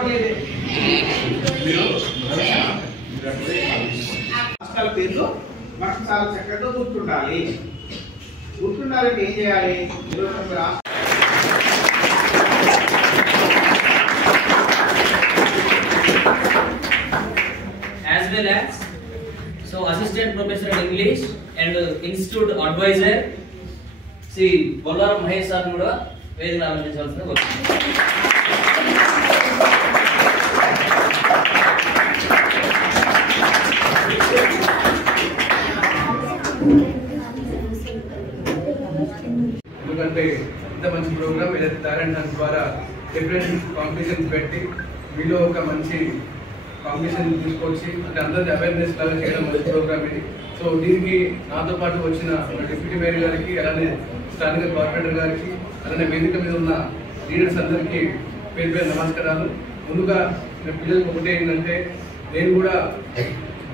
చెప్పలేదు మీరు రాష్ట్రాల పేర్లు మనకు చాలా చక్కగా గుర్తుండాలి. గుర్తుండాలంటే ఏం చేయాలి? as well as assistant professor in English and institute advisor Shri Bollaram Mahesh sir కూడా వేదిక ఆలోచించాల్సిన ఎందుకంటే ఇంత మంచి ప్రోగ్రామ్ ఏదైతే టాలెంట్ హంట్ ద్వారా డిఫరెంట్ కాంపిటీషన్స్ పెట్టి మీలో ఒక మంచి కాంపిటీషన్ తీసుకొచ్చి అంటే అందరినీ అవేర్నెస్ లాగా చేయడం మంచి ప్రోగ్రామ్ ఇది. సో దీనికి నాతో పాటు వచ్చిన డిప్యూటీ మేయర్ గారికి, అలానే స్థానిక కార్పొరేటర్ గారికి, అలానే వేదిక మీద ఉన్న లీడర్స్ అందరికీ పేరు పేరు నమస్కారాలు. ముందుగా పిల్లలకు ఒకటే ఏంటంటే, నేను కూడా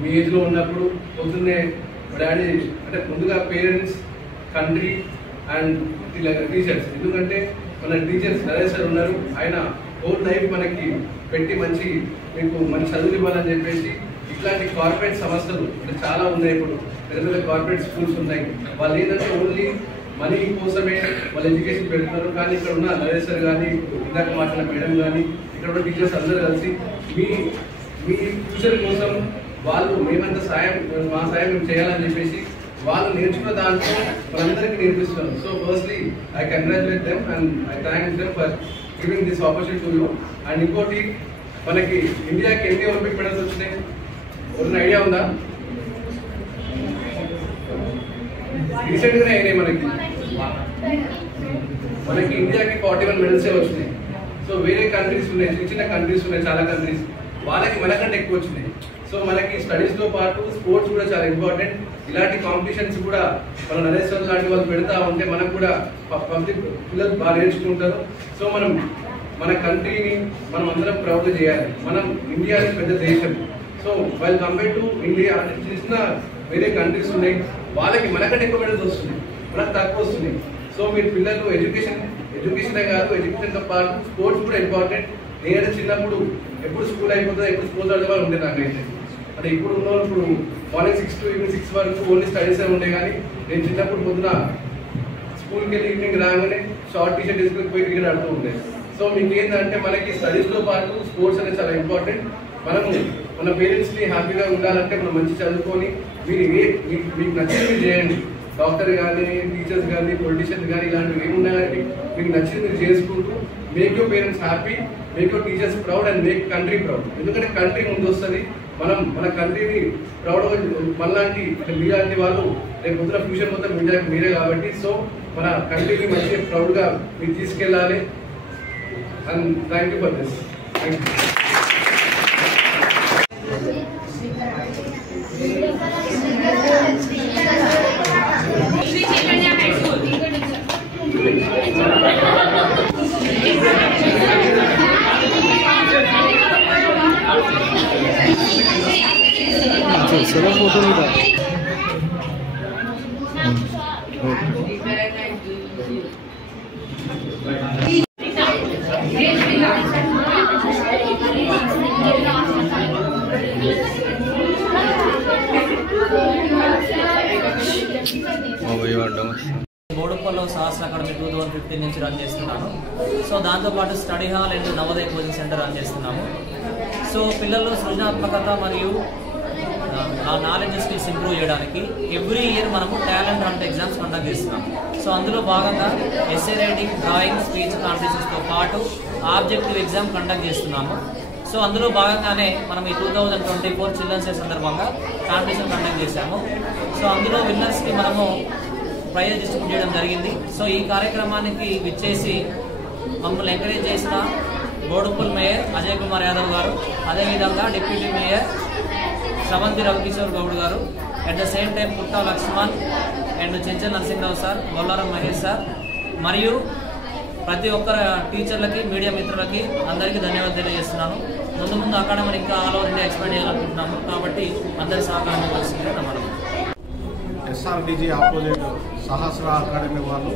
మీ ఏజ్లో ఉన్నప్పుడు పొద్దున్నే డాడీ అంటే ముందుగా పేరెంట్స్, కంట్రీ అండ్ టీచర్స్. ఎందుకంటే మన టీచర్స్ నరేష్ సార్ ఉన్నారు, ఆయన హోల్ లైఫ్ మనకి పెట్టి మీకు మంచి చదువులు ఇవ్వాలని చెప్పేసి ఇట్లాంటి కార్పొరేట్ సంస్థలు చాలా ఉన్నాయి. ఇప్పుడు పెద్ద పెద్ద కార్పొరేట్ స్కూల్స్ ఉన్నాయి. వాళ్ళు ఏంటంటే ఓన్లీ మనీ కోసమే వాళ్ళు ఎడ్యుకేషన్ పెడుతున్నారు. కానీ ఇక్కడ ఉన్న నరేష్ సార్ కానీ, ఇందాక మాట్లాడిన మేడం కానీ, ఇక్కడ ఉన్న టీచర్స్ అందరూ కలిసి మీ ఫ్యూచర్ కోసం వాళ్ళు మేమంత మా సాయం మేము చేయాలని చెప్పేసి వాళ్ళు నేర్చుకున్న దాంట్లో మనందరికీ నేర్పిస్తున్నారు. So firstly I congratulate them and I thank them for giving this opportunity to you. And ఇంకోటి, మనకి ఇండియాకి ఎన్ని ఒలింపిక్ మెడల్స్ వచ్చినాయి? ఒక ఐడియా ఉందా? రీసెంట్ గానే అయినాయి మనకి ఇండియాకి 41 మెడల్సే వచ్చినాయి. సో వేరే కంట్రీస్ ఉన్నాయి, చిన్న చిన్న కంట్రీస్ ఉన్నాయి, చాలా కంట్రీస్, వాళ్ళకి మనకంటే ఎక్కువ వచ్చినాయి. సో మనకి స్టడీస్ తో పాటు స్పోర్ట్స్ కూడా చాలా ఇంపార్టెంట్. ఇలాంటి కాంపిటీషన్స్ కూడా మన నరేష్ సార్ లాంటి వాళ్ళు పెడతా ఉంటే మనకు కూడా పబ్లిక్ పిల్లలు బాగా నేర్చుకుంటారు. సో మన కంట్రీని మనం అందరం ప్రౌడ్ చేయాలి. మనం ఇండియా పెద్ద దేశం. So while compare to India చిన్న వేరే కంట్రీస్ ఉన్నాయి, వాళ్ళకి మనకంటే ఎక్కువ మెడల్స్ వస్తున్నాయి, మనకు తక్కువ వస్తున్నాయి. సో మీరు పిల్లలు ఎడ్యుకేషనే కాదు, ఎడ్యుకేషన్తో పాటు స్పోర్ట్స్ కూడా ఇంపార్టెంట్. నేనైతే చిన్నప్పుడు ఎప్పుడు స్కూల్ అయిపోతుందో, ఎప్పుడు స్కూల్ చదివాలి ఉండే నాకైతే. అంటే ఇప్పుడు మార్నింగ్ 6 to evening 6 వరకు ఓన్లీ స్టడీస్ ఉండే. కానీ నేను చిన్నప్పుడు పొద్దున స్కూల్కి వెళ్ళి ఈవినింగ్ రాగానే షార్ట్ టీషర్ట్ వేసుకొని పోయి క్రికెట్ ఆడుతూ ఉండేది. సో మీకు ఏంటంటే మనకి స్టడీస్తో పాటు స్పోర్ట్స్ అనేది చాలా ఇంపార్టెంట్. మన పేరెంట్స్ని హ్యాపీగా ఉండాలంటే మనం మంచి చదువుకొని మీకు నచ్చింది చేయండి. డాక్టర్ కానీ, టీచర్స్ కానీ, పొలిటీషియన్స్ కానీ, ఇలాంటివి ఏమున్నాయంటే మీకు నచ్చింది మీరు చేసుకుంటూ make your parents happy, make your teachers proud and make country proud. ఎందుకంటే కంట్రీ ముందు వస్తుంది. మన కంట్రీని ప్రౌడ్గా మనలాంటి మీలాంటి వాళ్ళు రేపు పొద్దున ఫ్యూచర్ మొత్తం మీరే కాబట్టి. సో మన కంట్రీని మంచిగా ప్రౌడ్గా మీరు తీసుకెళ్ళాలి. And thank you for this. Thank you. चलो फोटो नहीं था బోడుప్పల్లో సహస్ర అకాడమీ 2015 నుంచి రన్ చేస్తున్నాను. సో దాంతోపాటు study hall and Navodaya coaching centre run చేస్తున్నాము. సో పిల్లల్లో సృజనాత్మకత మరియు ఆ నాలెడ్జ్ స్కిల్స్ ఇంప్రూవ్ చేయడానికి ఎవ్రీ ఇయర్ మనము టాలెంట్ హంట్ ఎగ్జామ్స్ కండక్ట్ చేస్తున్నాం. సో అందులో భాగంగా ఎస్ఏ రైటింగ్, డ్రాయింగ్, స్పీచ్ కాంపిటీషన్స్తో పాటు ఆబ్జెక్టివ్ ఎగ్జామ్ కండక్ట్ చేస్తున్నాము. సో అందులో భాగంగానే మనం ఈ 2024 చిల్డ్రన్స్ డే సందర్భంగా కాంపిటీషన్ కండక్ట్ చేశాము. సో అందులో విన్నర్స్కి మనము ప్రైజ్ డిస్ట్రిబ్యూట్ చేయడం జరిగింది. సో ఈ కార్యక్రమానికి విచ్చేసి మమ్మల్ని ఎంకరేజ్ చేసిన బోడుప్పల్ మేయర్ అజయ్ కుమార్ యాదవ్ గారు, అదేవిధంగా deputy mayor Sravanthi Ravikishore Goud garu, at the same time Putta Laxman and Chenchal Narasimharao sir, Bollaram Mahesh sir, మరియు ప్రతి ఒక్కరు టీచర్లకి, మీడియా మిత్రులకి అందరికీ ధన్యవాదాలు తెలియజేస్తున్నాను. ముందు అకాడమీని ఇంకా ఆల్ ఓవర్ ఇండియా ఎక్స్పాండ్ చేయాలనుకుంటున్నాము. కాబట్టి అందరి సహకారం ఇవ్వాల్సిందిగా నమ్మకం. SRDG ఆపోజిట్ సహస్ర అకాడమీ వాళ్ళు,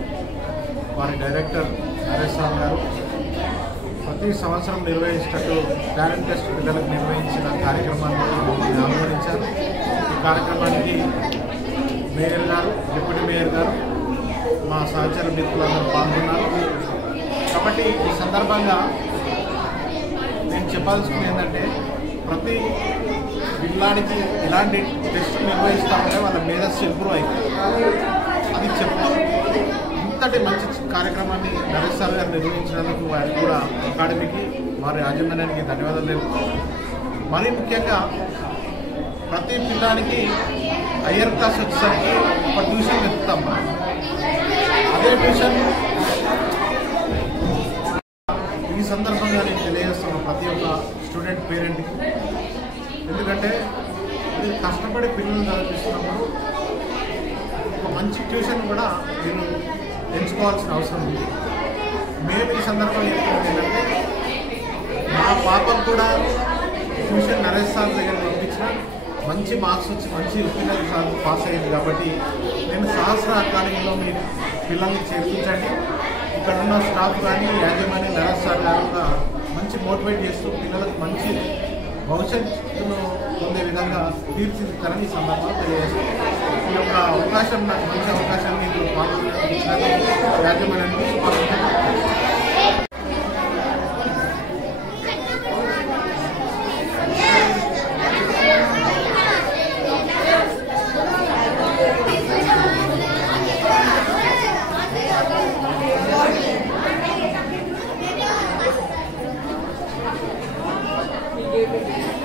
వారి డైరెక్టర్ నరేష్ సార్ గారు, ప్రతి సంవత్సరం నిర్వహించినట్టు టాలెంట్ టెస్ట్ పిల్లలకు నిర్వహించిన కార్యక్రమాన్ని మమ్మల్ని ఆహ్వానించారు. ఈ కార్యక్రమానికి మేయర్ గారు, డిప్యూటీ మేయర్ గారు, మా సహచర మిత్రులందరూ పాల్గొన్నారు. కాబట్టి ఈ సందర్భంగా నేను చెప్పాల్సింది ఏంటంటే, ప్రతి పిల్లాడికి ఇలాంటి టెస్ట్ నిర్వహిస్తామంటే వాళ్ళ మేధస్సు ఇంప్రూవ్ అవుతుంది. అది చెప్తాం. ఇంతటి మంచి కార్యక్రమాన్ని నరేష్ సార్ గారు నిర్వహించినందుకు వారికి కూడా అకాడమీకి, వారి యాజమాన్యానికి ధన్యవాదాలు తెలుపుతాం. మరీ ముఖ్యంగా ప్రతి పిల్లాడికి హయ్యర్ క్లాస్ వచ్చేసరికి ఒక ట్యూషన్ వెతుకుతాం. అదే ట్యూషన్ ఈ సందర్భంగా నేను తెలియజేస్తున్నాను ప్రతి ఒక్క స్టూడెంట్ పేరెంట్కి. ఎందుకంటే మీరు కష్టపడి పిల్లలు చదివిస్తున్నప్పుడు ఒక మంచి ట్యూషన్ కూడా మీరు ఎంచుకోవాల్సిన అవసరం ఉంది. మేము ఈ సందర్భంగా ఏంటంటే, మా పాపకు కూడా ట్యూషన్ నరేష్ సార్ దగ్గర పంపించిన మంచి మార్క్స్ వచ్చి మంచి పిల్లలు సార్ పాస్ అయ్యింది. కాబట్టి నేను సహస్ర అకాడమీలో మీ పిల్లల్ని చేర్పించండి. ఇక్కడ ఉన్న స్టాఫ్ కానీ యాజమాన్యం నరేష్ సార్ గారు కూడా మంచి మోటివేట్ చేస్తూ పిల్లలకు మంచి భవిష్యత్తును పొందే విధంగా తీర్చిదిద్దారని ఈ సందర్భంగా తెలియజేస్తాను. ఈ యొక్క అవకాశం, నాకు మంచి అవకాశాన్ని మీరు పాల్గొనడానికి యాజమాన్యానికి పాల్గొనడానికి Thank you.